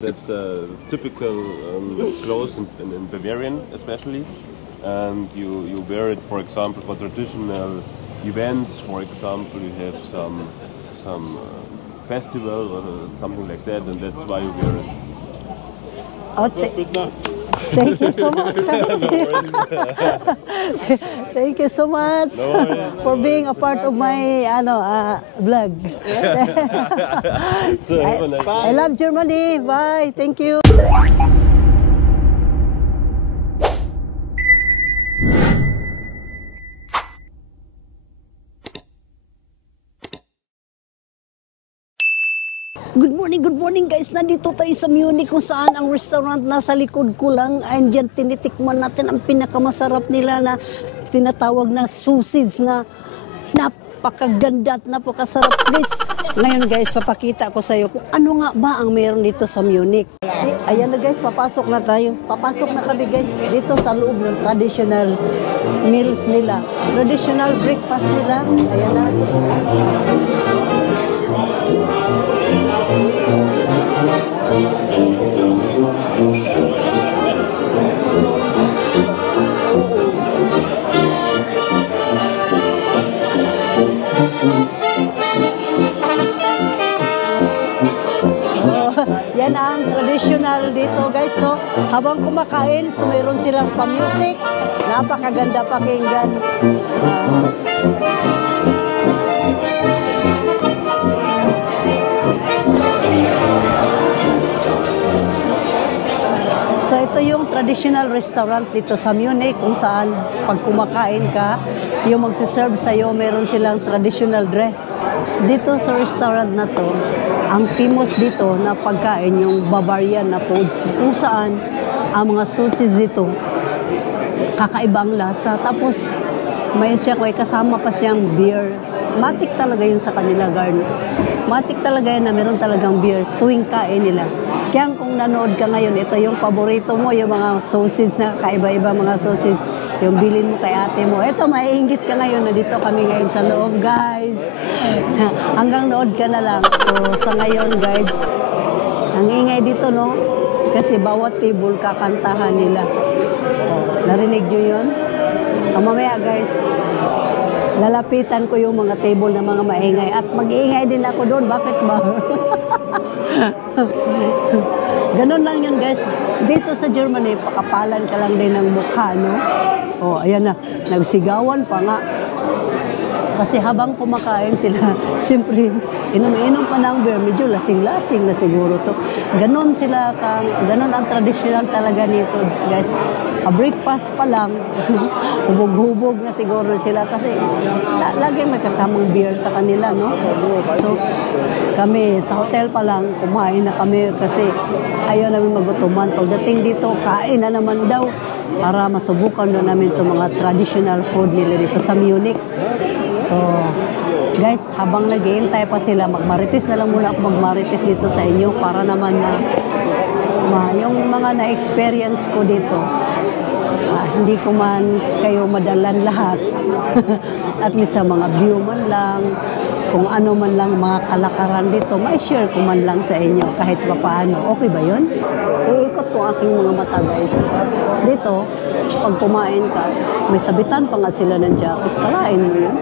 That's typical clothes in Bavarian especially, and you wear it, for example, for traditional events. For example, you have some festival or something like that, and that's why you wear it. Oh, thank you so much. Thank you so much for being a part of my vlog. So have a nice day. I love Germany. Bye. Thank you. Good morning guys. Nandito tayo sa Munich kung saan ang restaurant nasa likod ko lang. Andyan tinitikman natin ang pinakamasarap nila na tinatawag na sausage na napakaganda at napakasarap guys. Ngayon guys, papakita ko sa iyo kung ano nga ba ang meron dito sa Munich. Ayan na guys, papasok na tayo. Papasok na kami guys dito sa loob ng traditional meals nila. Traditional breakfast nila. Ayan na. Yan ang traditional dito guys, no? Habang kumakain, so mayroon silang pa-music. Napakaganda pakinggan. So ito yung traditional restaurant dito sa Munich kung saan pag kumakain ka, yung magsiserve sa'yo, meron silang traditional dress. Dito sa restaurant na to, ang famous dito na pagkain yung Bavarian na foods kung saan ang mga sausage dito, kakaibang lasa. Tapos may kasama pa siyang beer. Matik talaga yun sa kanila, Garn. Matik talaga yan na meron talagang beer tuwing kain nila. Kaya kung nanood ka ngayon, ito yung paborito mo, yung mga sausage na kaiba-iba mga sausage, yung bilin mo kay ate mo. Ito, maiinggit ka ngayon na dito kami ngayon sa loob, guys. Hanggang nood ka na lang. So, sa ngayon, guys, ang ingay dito, no? Kasi bawat table kakantahan nila. Narinig nyo yun? Mamaya, guys, lalapitan ko yung mga table na mga maingay at mag-iingay din ako doon. Bakit ba? Ganun lang yun guys. Dito sa Germany, pakapalan ka lang din ng mukha, no? Oh, ayan na. Nagsigawan pa nga. Kasi habang kumakain sila, siyempre, inom-inom pa ng beer, medyo lasing-lasing na siguro to. Ganon sila, ganon ang traditional talaga nito, guys. Breakfast pa lang, hubog-hubog na siguro sila kasi lagi may kasamang beer sa kanila, no? So, kami sa hotel pa lang, kumain na kami kasi ayaw namin magutuman. Pagdating dito, kain na naman daw para masubukan na namin itong mga traditional food nila dito sa Munich. So, guys, habang nag-iintay pa sila, magmarites na lang muna ako magmarites dito sa inyo para naman na yung mga na-experience ko dito, hindi ko man kayo madalan lahat. At least sa mga view man lang, kung ano man lang mga kalakaran dito, ma-share ko man lang sa inyo kahit pa paano. Okay ba yun? Iikot ko aking mga mata, guys. Dito, pag kumain ka, may sabitan pa nga sila ng jacket. Kalain mo yun.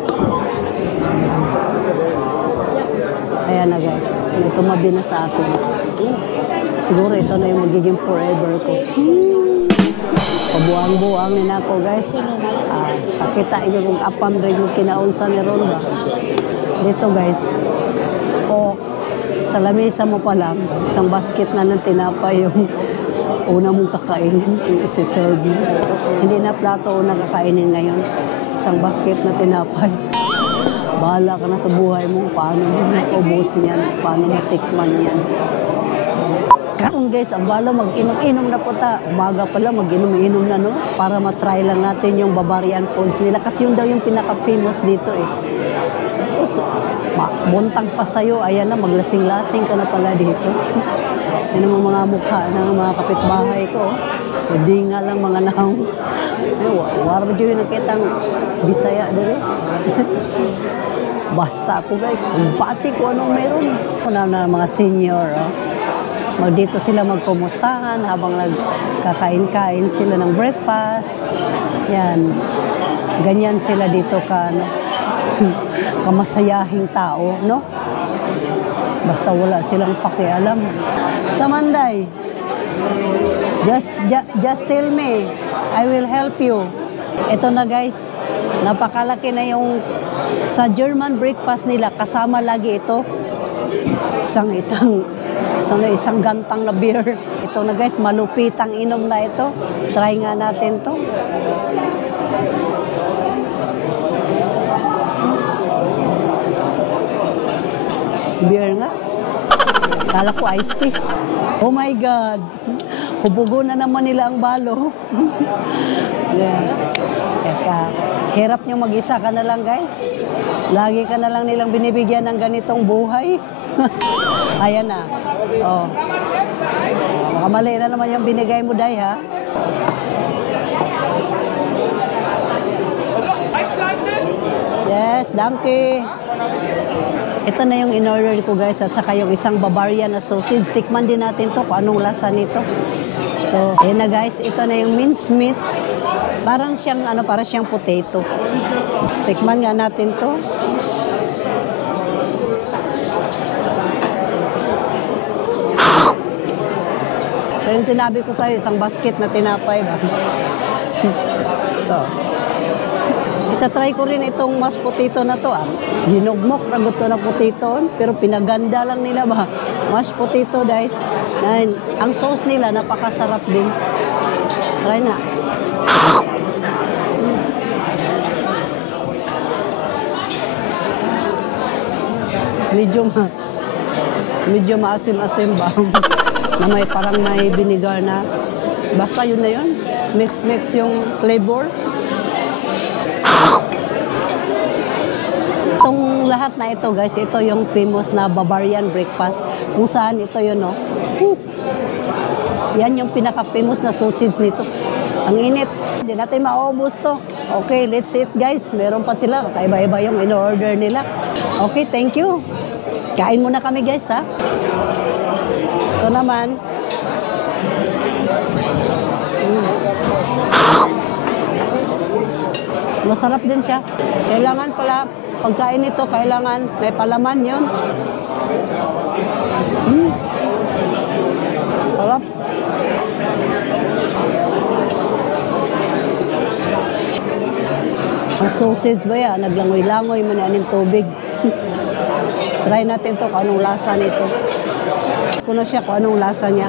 Ayan na guys, may tumabi na sa akin. Siguro ito na yung magiging forever ko. Pabuang-buangin ako guys. Pakita inyo kung apam rin yung kinaunsa ni Ronda. Dito guys, sa lamesa mo pa lang, isang basket na ng tinapay yung una mong kakainin, yung isi-serve mo. Hindi na plato una kakainin ngayon. Isang basket na tinapay. Bahala ka na sa buhay mo, paano mo ubusin yan, paano mo tikman yan. Karon guys, ang bala mag-inom-inom na po ta. Umaga pala mag-inom-inom na, no? Para matry lang natin yung Bavarian foods nila. Kasi yun daw yung pinaka-famous dito eh. So, buntang pa sa'yo, ayan na, maglasing-lasing ka na pala dito. Yan ang mga mukha ng mga kapitbahay ko. Hindi nga lang mga naong. Warap dyo yung nakitang Bisaya dali. Basta ako guys, kung pati ko anong meron. Una na mga senior, Dito sila magkumustahan habang nagkakain-kain sila ng breakfast. Yan. Ganyan sila dito kamasayahing tao, no? Basta wala silang pakialam. Sa Manday, just tell me, I will help you. Ito na guys, napakalaki na yung sa German breakfast nila, kasama lagi ito. Isang gantang na beer. Ito na guys, malupitang inom na ito. Try nga natin to. Beer nga. Kala ko iced tea. Oh my God. Hubugo na naman nila ang balo. Yeah. Hirap nyo mag-isa ka na lang guys. Lagi ka na lang nilang binibigyan ng ganitong buhay. Ayan na. Oh. Makamali na naman yung binigay mo, Day, ha? Yes, danke. Ito na yung in-order ko, guys, at saka yung isang Bavarian na sausage. Tikman din natin to kung anong lasa nito. So, ayan na guys, ito na yung minced meat. Parang siyang potato. Tikman nga natin to. Ito yung sinabi ko sa'yo, isang basket na tinapay ba? Ito. Itatry ko rin itong mashed potato na to. Ginugmok, ragot to na potato. Pero pinaganda lang nila ba? Mashed potato, guys. Ang sauce nila, napakasarap din. Try na. Medyo maasim-asim ba? Na parang may vinegar na. Basta yun na yun. Mix yung flavor. Itong lahat na ito, guys, ito yung famous na Bavarian breakfast. Kung saan ito yun, no? Yan yung pinaka-famous na sausage nito. Ang init. Hindi natin maubos to. Okay, let's eat, guys. Meron pa sila. Kaiba-iba yung in-order nila. Okay, thank you. Kain muna kami, guys, ha? Ito naman. Masarap din siya. Kailangan pala, pagkain ito, kailangan may palaman yun. Sarap. Ang sausage ba yan? Naglangoy-langoy mo na aning tubig. Try natin to kung anong lasa nito. Kuno siya kung anong lasa niya.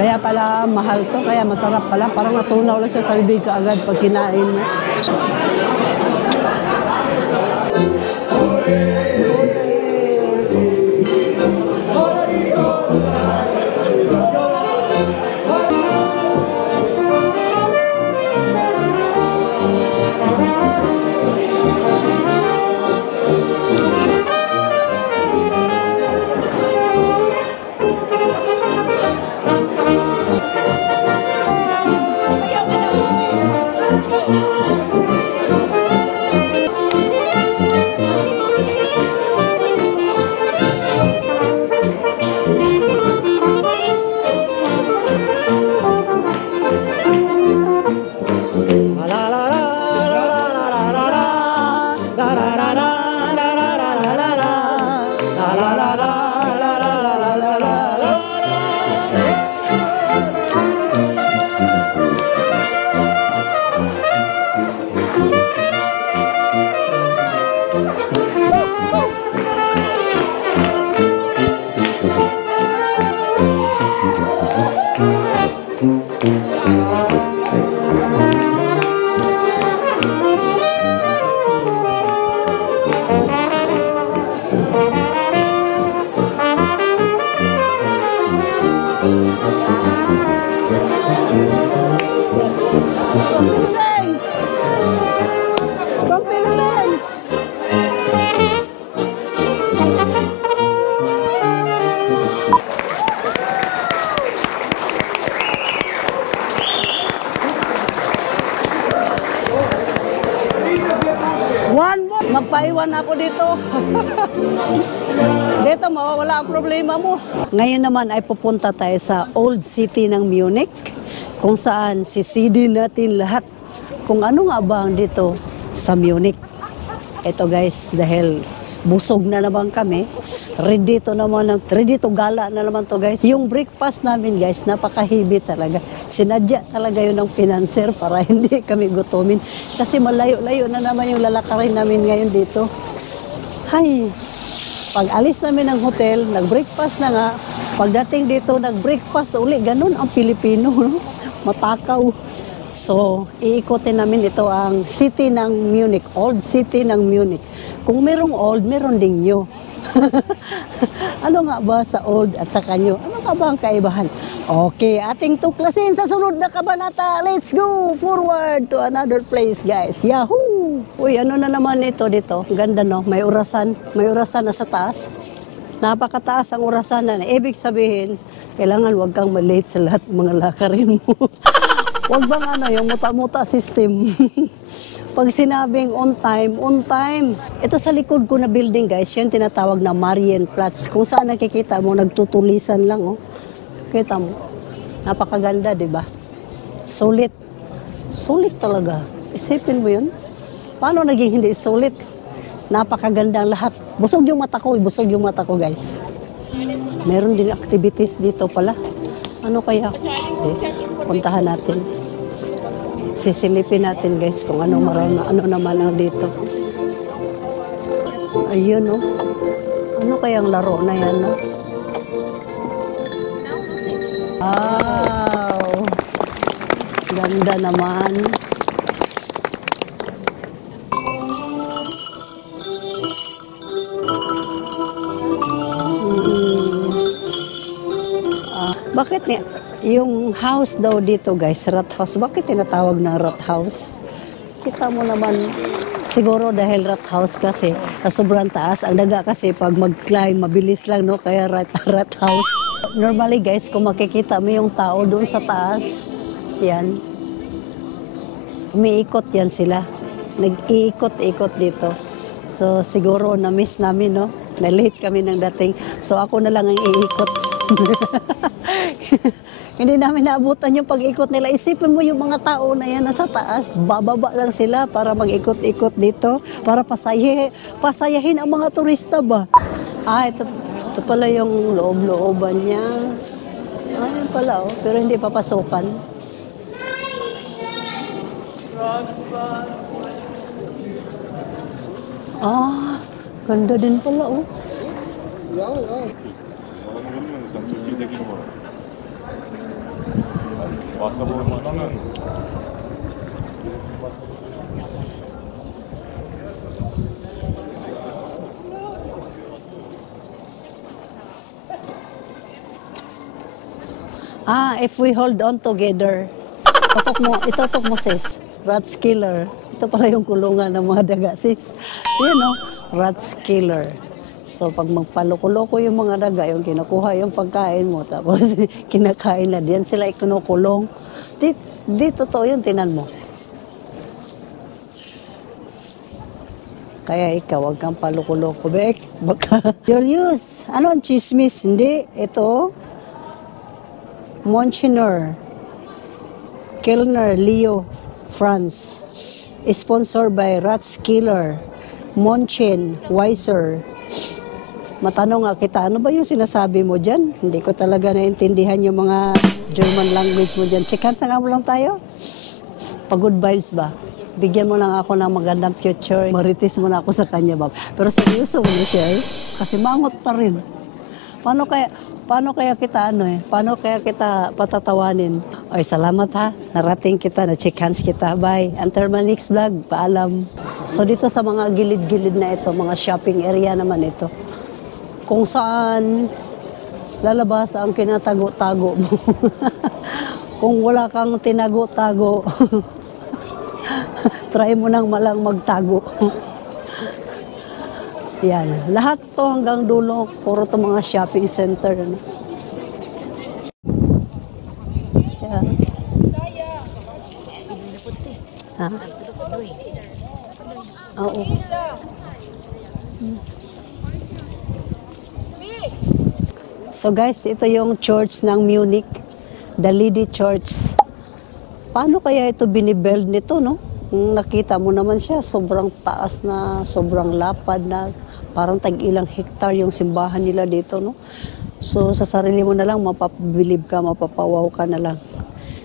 Kaya pala mahal to, kaya masarap pala. Parang natunaw lang siya sa bibig ka agad pag kinain mo. iwan ako dito. Dito mawawala ang problema mo. Ngayon naman ay pupunta tayo sa Old City ng Munich, kung saan sisidin natin lahat kung ano nga ba ang dito sa Munich. Ito guys, dahil busog na naman kami, ready to gala na naman to guys. Yung breakfast namin guys, napakahibi talaga. Sinadya talaga yun ng pinanser para hindi kami gutumin. Kasi malayo-layo na naman yung lalakarin namin ngayon dito. Hay, pag alis namin ng hotel, nag-breakfast na nga. Pagdating dito, nag-breakfast uli. Ganun ang Pilipino, no? Matakaw. So, iikotin namin ito ang city ng Munich, Old City ng Munich. Kung merong old, meron ding new. Ano nga ba sa old at sa new? Ano nga ba ang kaibahan? Okay, ating tuklasin sa sunod na kabanata. Let's go forward to another place, guys. Yahoo! Uy, ano na naman ito dito? Ganda, no? May orasan na sa taas. Napakataas ang orasan na. Ibig sabihin, kailangan wag kang malate sa lahat ng mga lakarin mo. Huwag bang yung muta-muta system. Pag sinabing on time. Ito sa likod ko na building guys, yun tinatawag na Marienplatz. Kung saan nakikita mo, nagtutulisan lang. Oh. Kita mo, napakaganda, di ba? Sulit talaga. Isipin mo yun. Paano naging hindi sulit? Napakaganda ang lahat. Busog yung mata ko guys. Meron din activities dito pala. Ano kaya? Puntahan natin. Sisilipin natin guys kung ano naman ang dito. Ayun oh. Ano kayang laro na yan no? Wow! Ganda naman. Bakit niya? Yung house daw dito guys, rat house. Bakit tinatawag na rat house? Kita mo naman, siguro dahil rat house kasi, sa sobrang taas. Ang daga kasi pag mag-climb, mabilis lang, no? Kaya rat house. Normally guys, kung makikita mo yung tao doon sa taas, yan. Umiikot yan sila. Nag-iikot-ikot dito. So siguro na-miss namin, no? Na-late kami ng dating. So ako na lang ang iikot. Hindi namin naabutan yung pag-ikot nila. Isipin mo yung mga tao na yan nasa taas, bababa lang sila para mag-ikot-ikot dito, para pasayahin ang mga turista ba? Ito pala yung loob-looban niya. Yan pala, oh. Pero hindi papasukan. Ganda din pala, oh. If we hold on together. Itutok mo sis. Rats killer. Ito pala yung kulungan ng mga daga sis. Yun o, rats killer. So pag magpaloko-loko yung mga daga, yung kinukuha yung pagkain mo, tapos kinakain na diyan sila ikinukulong. Dito to yun, tinan mo. Kaya ikaw, wag kang paloko-loko, Bek. Baka, Julius, ano ang chismis? Hindi, ito, Monsignor, Kellner, Leo, France. Sponsored by Rats Killer, Monchen, Weiser. Matanong nga kita, ano ba yung sinasabi mo dyan? Hindi ko talaga naintindihan yung mga German language mo dyan. Checkan sa nga mo lang tayo. Pag-good vibes ba? Bigyan mo lang ako ng magandang future. Marites mo na ako sa kanya, Bob. Pero seryoso mo na siya, eh. Kasi mangot pa rin. Paano kaya kita patatawanin? Ay, salamat ha. Narating kita, na-check hands kita. Bye. Until my next vlog, paalam. So dito sa mga gilid-gilid na ito, mga shopping area naman ito. Kung saan lalabas ang kinatago-tago mo. Kung wala kang tinago-tago, try mo nang malang magtago. Yan. Lahat to hanggang dulo, puro to mga shopping center. Ano? Yan. Ha? Oo. So guys, ito yung church ng Munich, the Lidi Church. Paano kaya ito binibuild nito, no? Nakita mo naman siya, sobrang taas na, sobrang lapad na, parang tag-ilang hektar yung simbahan nila dito, no? So sa sarili mo na lang, mapapabilib ka, mapapawaw ka na lang.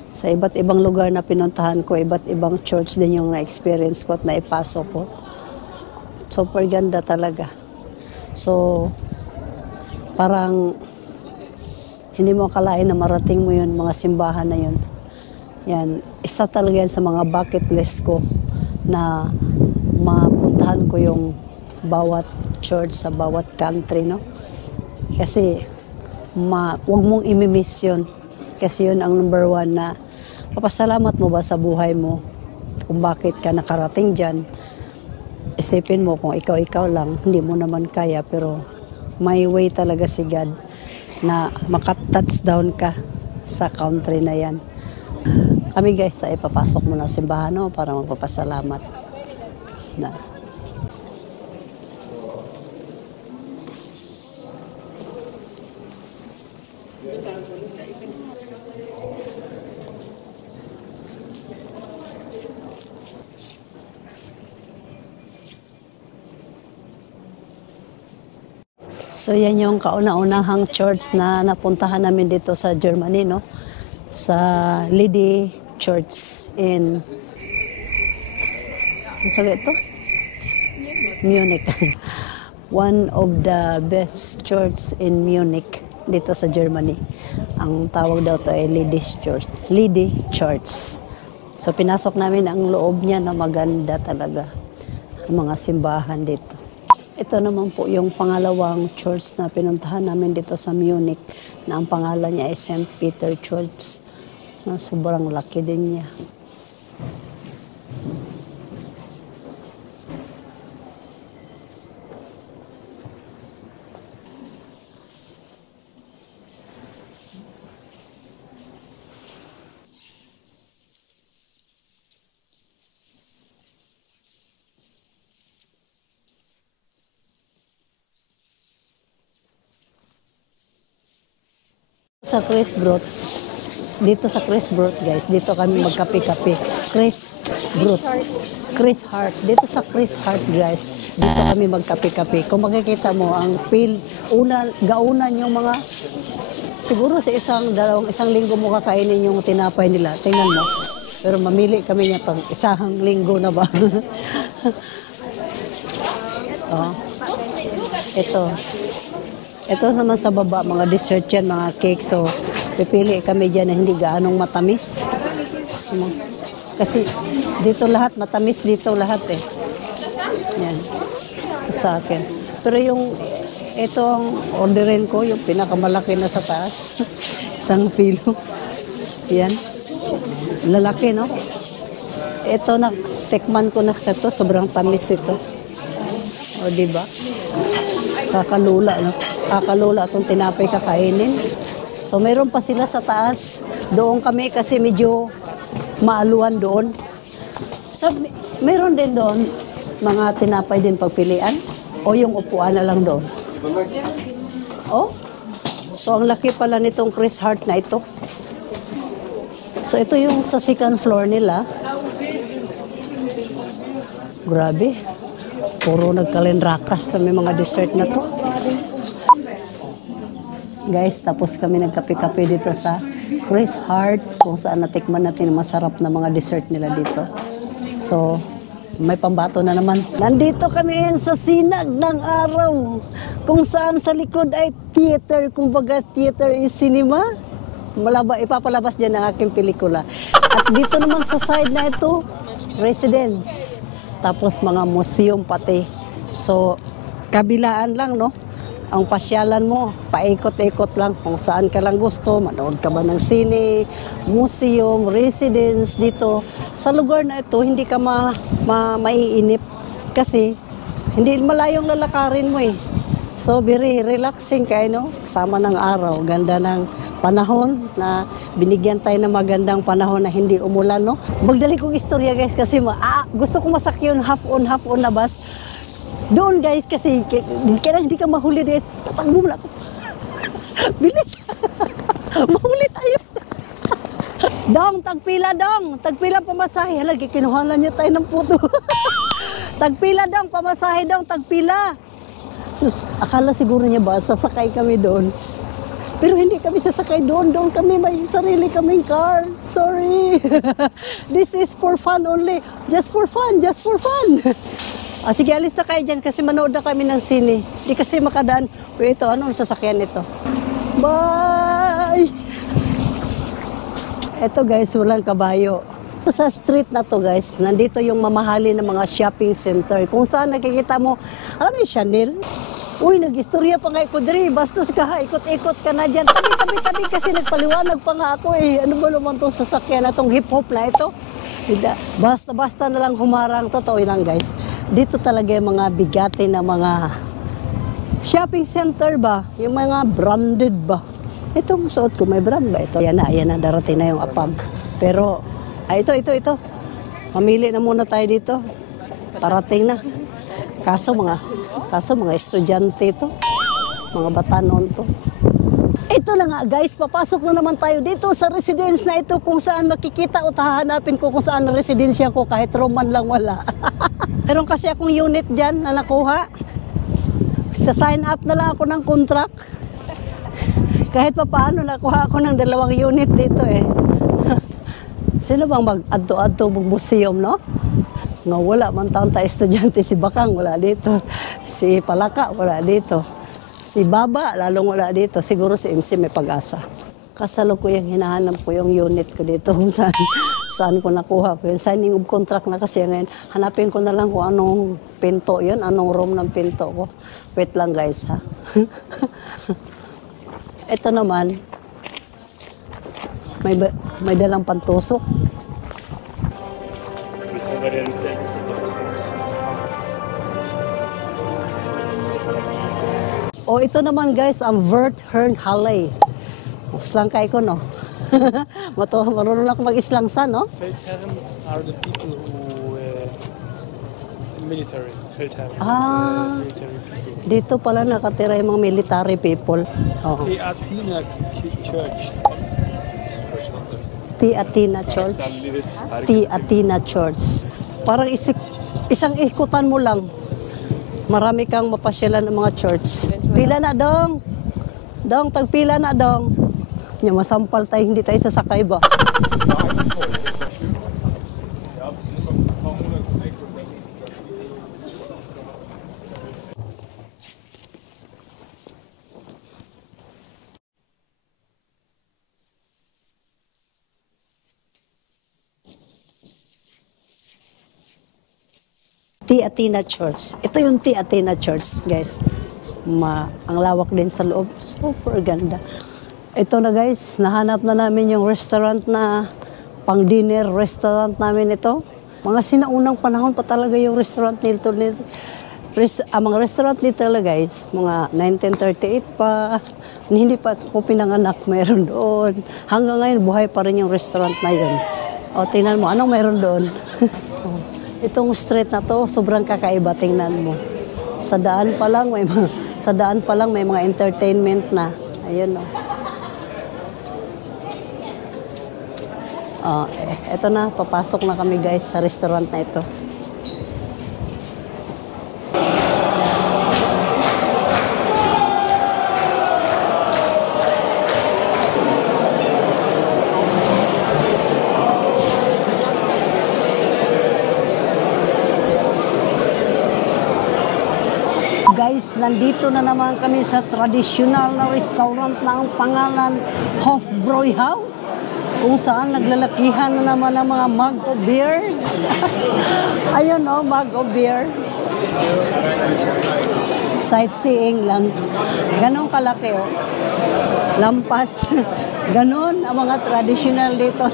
Sa iba't ibang lugar na pinuntahan ko, iba't ibang church din yung na-experience ko at naipasok ko. Super ganda talaga. So, parang hindi mo akalain na marating mo yun, mga simbahan na yun. Yan, isa talaga yan sa mga bucket list ko na mapuntahan ko yung bawat church sa bawat country, no? Kasi, huwag mong imimiss yun. Kasi yun ang number one na papasalamat mo ba sa buhay mo kung bakit ka nakarating dyan. Isipin mo kung ikaw lang, hindi mo naman kaya, pero may way talaga si God na maka-touchdown ka sa country na yan. Kami guys, ay papasok muna sa simbahan, no, para magpapasalamat. Na. So yan yung kauna-unahang church na napuntahan namin dito sa Germany, no? Sa Lidi Church in ito? Munich. One of the best church in Munich dito sa Germany. Ang tawag daw to ay Lidi Church. Lidi Church. So pinasok namin ang loob niya na maganda talaga. Ang mga simbahan dito. Ito naman po yung pangalawang church na pinuntahan namin dito sa Munich na ang pangalan niya ay St. Peter Church. Na sobrang laki din niya. Sa Chris Brot, dito sa Chris Brot guys, dito kami magkape-kape. Chris Hart. Dito sa Chris Hart guys, dito kami magkape-kape. Kung makikita mo, ang gaunan yung mga, siguro sa isang linggo mo kakainin yung tinapay nila. Tingnan mo. Pero mamili kami niya pang isang linggo na ba? Oh. Ito naman sa baba, mga dessert yan, mga cake. So, pipili kami dyan na hindi gaanong matamis. Kasi dito lahat, matamis dito lahat eh. Yan. Sa akin. Pero itong orderin ko, yung pinakamalaki na sa taas. 1 kilo. Yan. Lalaki, no? Ito na, tekman ko na sa to, sobrang tamis ito. O, diba? Kakalula, no? Kakalula itong tinapay kakainin. So, mayroon pa sila sa taas. Doon kami kasi medyo maaluan doon. So, mayroon din doon mga tinapay din pagpilian o yung upuan na lang doon. Oh, so ang laki pala nitong Chris Hart na ito. So, ito yung sa second floor nila. Grabe. Puro nagkalenrakas na may mga dessert na to. Guys, tapos kami nagkape-kape dito sa Chris Hart kung saan natikman natin masarap na mga dessert nila dito. So, may pambato na naman. Nandito kami sa sinag ng araw kung saan sa likod ay theater. Kumbaga, theater is cinema. Ipapalabas dyan ang aking pelikula. At dito naman sa side na ito, residence. Tapos mga museum pati. So, kabilaan lang, no? Ang pasyalan mo, paikot-ikot lang kung saan ka lang gusto. Manood ka ba ng sine, museum, residence dito. Sa lugar na ito, hindi ka maiinip kasi hindi malayong lalakarin mo eh. So, very relaxing kayo, no? Kasama ng araw. Ganda ng panahon na binigyan tayo ng magandang panahon na hindi umulan, no? Magdali kong istorya, guys, kasi gusto kong masakyan half on na bus. Doon guys, kasi kailangan hindi ka mahuli guys, tatakbo mo na ako. Bilis! Mahuli tayo! Dong, tagpila dong! Tagpila pamasahe. Halagi, kinuhanan niya tayo ng puto. Tagpila dong, pamasahe dong, tagpila. Sus, akala siguro niya ba, sasakay kami doon. Pero hindi kami sasakay doon. Doon kami, may sarili kaming car. Sorry. This is for fun only. Just for fun, just for fun. Sige, alis na kayo dyan kasi manood na kami ng sine. Di kasi makadaan. Ito, anong sasakyan ito? Bye! Ito guys, walang kabayo. Sa street na to guys, nandito yung mamahali ng mga shopping center. Kung saan nakikita mo, alam mo yung Chanel? Uy, nag-istorya pa nga ko diri. Bastos ka ha, ikot-ikot ka na dyan. Tabi kasi nagpaliwanag pa nga ako eh. Ano ba naman itong sasakyan na itong hip-hop na ito? Basta na lang humarang. Totoo lang guys. Dito talaga yung mga bigati na mga shopping center ba? Yung mga branded ba? Itong suot ko, may brand ba ito? Ayan na, darating na yung apam. Pero, ito. Mamili na muna tayo dito. Parating na. Kaso mga estudyante ito. Mga bata noon to. Ito na nga guys, papasok na naman tayo dito sa residence na ito kung saan makikita o hahanapin ko kung saan ang residensya ko kahit roman lang wala. Meron kasi akong unit dyan na nakuha. Sa sign up na lang ako ng contract. Kahit pa paano nakuha ako ng 2 unit dito eh. Sino bang mag-adto-adto mag-museum, no? Nga wala man taon tayo estudyante, si Bakang wala dito. Si Palaka wala dito. Si Baba lalong wala dito. Siguro si MC may pag-asa. Kasalukuyang hinahanap ko yung unit ko dito kung saan ko nakuha ko. Yung signing of contract na kasi ngayon. Hanapin ko na lang kung anong pinto yun, anong room ng pinto ko. Wait lang guys ha. Ito naman, may dalang pantusok. O ito naman guys, ang Vert Hern Halley. Islang kay ko, no? Marunong ako mag-islangsa, no? Feldherren are the people who military. Feldherren. Military people. Dito pala nakatira yung mga military people. Oh. Theatina Church. Theatina Church. Theatina Church. Parang isang ikutan mo lang. Marami kang mapasyalan ng mga church. Pila na dong. Dong, tagpila na dong. Nya masampal tayo, hindi tayo sasakay ba? Theatina Church. Ito yung Theatina Church, guys. Ang lawak din sa loob. Super ganda. Ito na guys, nahanap na namin yung restaurant na pang-dinner restaurant namin ito. Mga sinaunang panahon pa talaga yung restaurant nito. Mga restaurant nito guys, mga 1938 pa. Hindi pa ako pinanganak, mayroon doon. Hanggang ngayon, buhay pa rin yung restaurant na yun. O, tingnan mo, anong mayroon doon? Itong street na to, sobrang kakaiba, tingnan mo. Sa daan pa lang may mga entertainment na. Ayun o. Eto na, papasok na kami guys sa restaurant na ito. Guys, nandito na naman kami sa traditional na restaurant na ang pangalan Hofbräuhaus, kung saan naglalakihan na naman ang mga mug of beer. Ayun o, mug of beer. Sightseeing lang. Ganon kalaki o. Lampas. Ganon ang mga traditional dito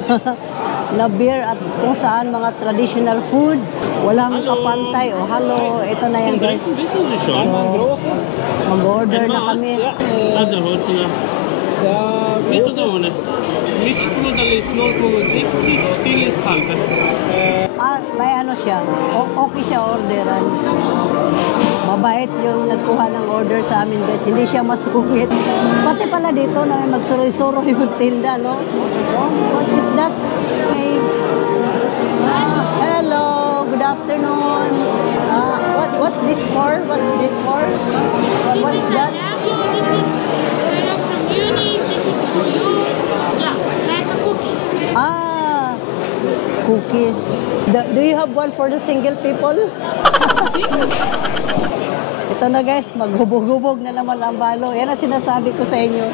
na beer at kung saan mga traditional food. Walang kapantay. O, hello. Ito na yan guys. So, mag-order na kami. Mischbröderli små på 70, still ist halve. may ano siya, okay siya orderan. Mabait yung nagkuha ng order sa amin guys, hindi siya masungit. Pati pala dito na may magsuroy-suroy magtinda, no? What is that? May, hello, good afternoon. What's this for? What's this for? What's that? This is kind of from uni. This is for you. Yeah, like a cookie. Ah, cookies. Do you have one for the single people? Ito na guys, maghubog-hubog na naman ang balo. Yan ang sinasabi ko sa inyo.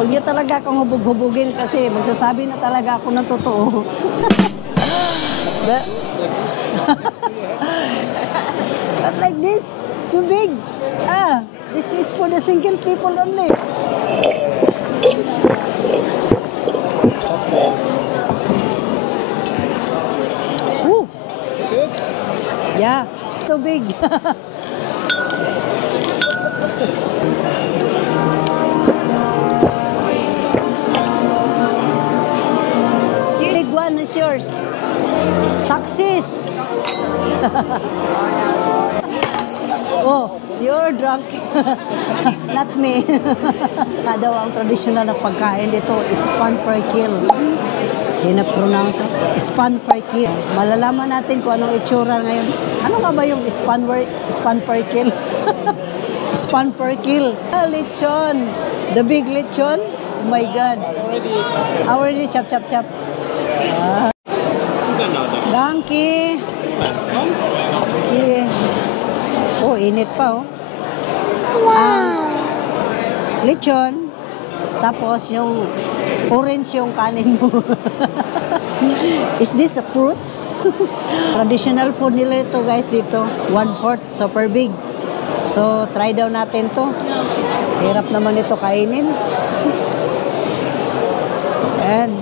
Huwag niyo talaga akong hubog-hubugin kasi magsasabi na talaga ako ng totoo. Not like this. Too big. This is for the single people only. Ooh. Yeah, too big. Big one is yours. Success. Oh, you're drunk. Not me. Daw ang traditional na pagkain dito is span-farkil. Hina-pronounce span-farkil. Malalaman natin kung anong itsura ngayon. Ano nga ba yung span-farkil? Span-farkil. Lechon. The big lechon. Oh my God. Already chop. Donkey. Okay. Oh, init pa, oh. Wow! Lechon. Tapos yung orange yung kanin mo. Is this a fruits? Traditional food nila ito, guys, dito. 1/4, super big. So, try daw natin to. Hirap naman ito kainin. And,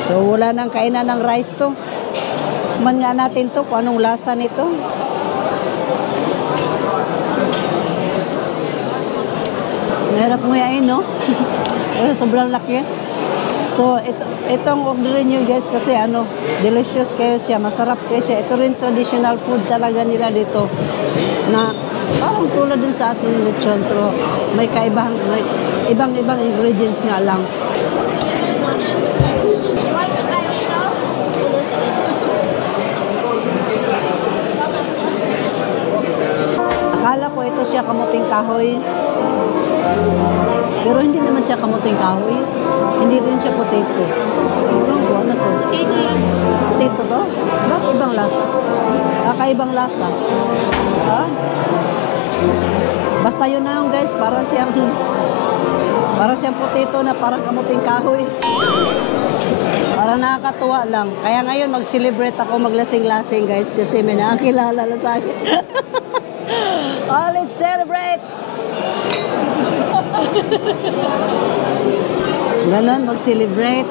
so, wala nang kainan ng rice to. Man nga natin to kung anong lasa nito. Mahirap nguyain, no? Sobrang laki. So, itong orderin nyo guys kasi delicious kayo siya, masarap kayo siya. Ito rin traditional food talaga nila dito. Na parang tulad din sa ating lechon pero may ibang-ibang ingredients nga lang. Akala ko ito siya kamuting kahoy. Pero hindi naman siya kamuting kahoy. Hindi rin siya potato. Ano to? Potato to? Ba't ibang lasa? Kakaibang lasa. Ha? Basta yun na yun guys. Para siyang potato na parang kamuting kahoy. Parang nakakatuwa lang. Kaya ngayon mag-celebrate ako, maglasing-lasing guys. Kasi may nakakilala na sa akin. Oh, let's celebrate! Ganon, mag-celebrate.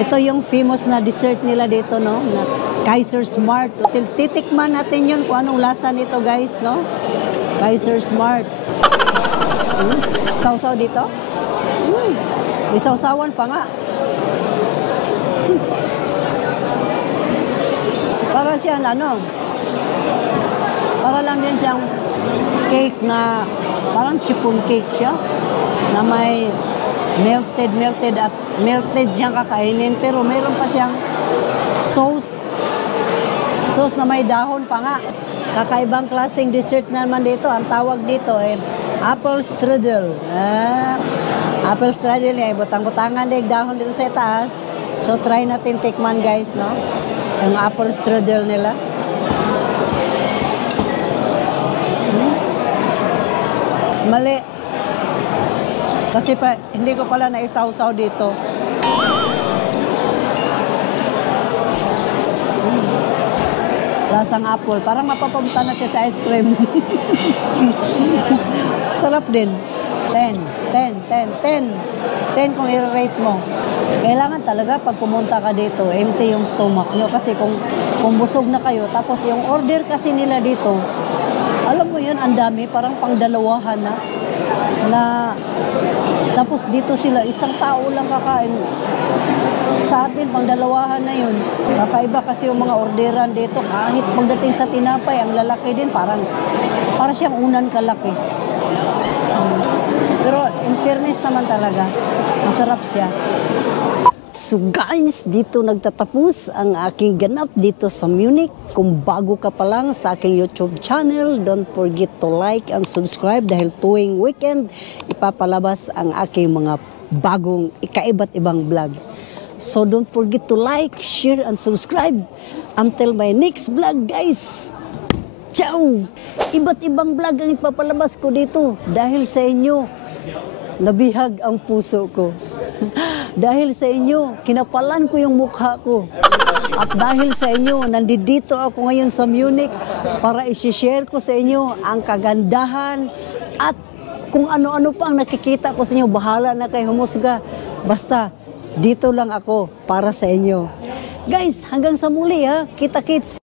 Ito yung famous na dessert nila dito, no? Na Kaiser Smart. Titikman natin yun kung anong lasa nito, guys, no? Kaiser Smart. Sausaw dito? May sausawan pa nga. Para siya, para lang din siyang cake na, parang chiffon cake siya, na may melted siyang kakainin, pero mayroon pa siyang sauce na may dahon pa nga. Kakaibang klaseng dessert naman dito. Ang tawag dito apple strudel. Apple strudel butang-butangan din dahon dito sa taas. So try natin tikman guys, no? Yung apple strudel nila. Mali. Kasi hindi ko pala naisawsaw dito. Lasang apple. Parang mapapunta na siya sa ice cream. Sarap din. 10 kung i-rate mo. Kailangan talaga pag pumunta ka dito, empty yung stomach nyo. Kasi kung busog na kayo, tapos yung order kasi nila dito, alam mo yun, ang dami, parang pangdalawahan na tapos dito sila, isang tao lang kakain. Sa atin, pangdalawahan na yun. Kakaiba kasi yung mga orderan dito. Kahit pagdating sa tinapay, ang lalaki din, para siyang unan kalaki. Pero in fairness naman talaga, masarap siya. So guys, dito nagtatapos ang aking ganap dito sa Munich. Kung bago ka pa lang sa aking YouTube channel, don't forget to like and subscribe dahil tuwing weekend, ipapalabas ang aking mga bagong ikaiba't ibang vlog. So don't forget to like, share, and subscribe. Until my next vlog, guys. Ciao! Iba't ibang vlog ang ipapalabas ko dito dahil sa inyo, nabihag ang puso ko. Dahil sa inyo, kinapalan ko yung mukha ko. At dahil sa inyo, nandito ako ngayon sa Munich para i-share ko sa inyo ang kagandahan at kung ano-ano pa ang nakikita ko sa inyo. Bahala na kayo humusga. Basta, dito lang ako para sa inyo. Guys, hanggang sa muli ha. Kita-kits.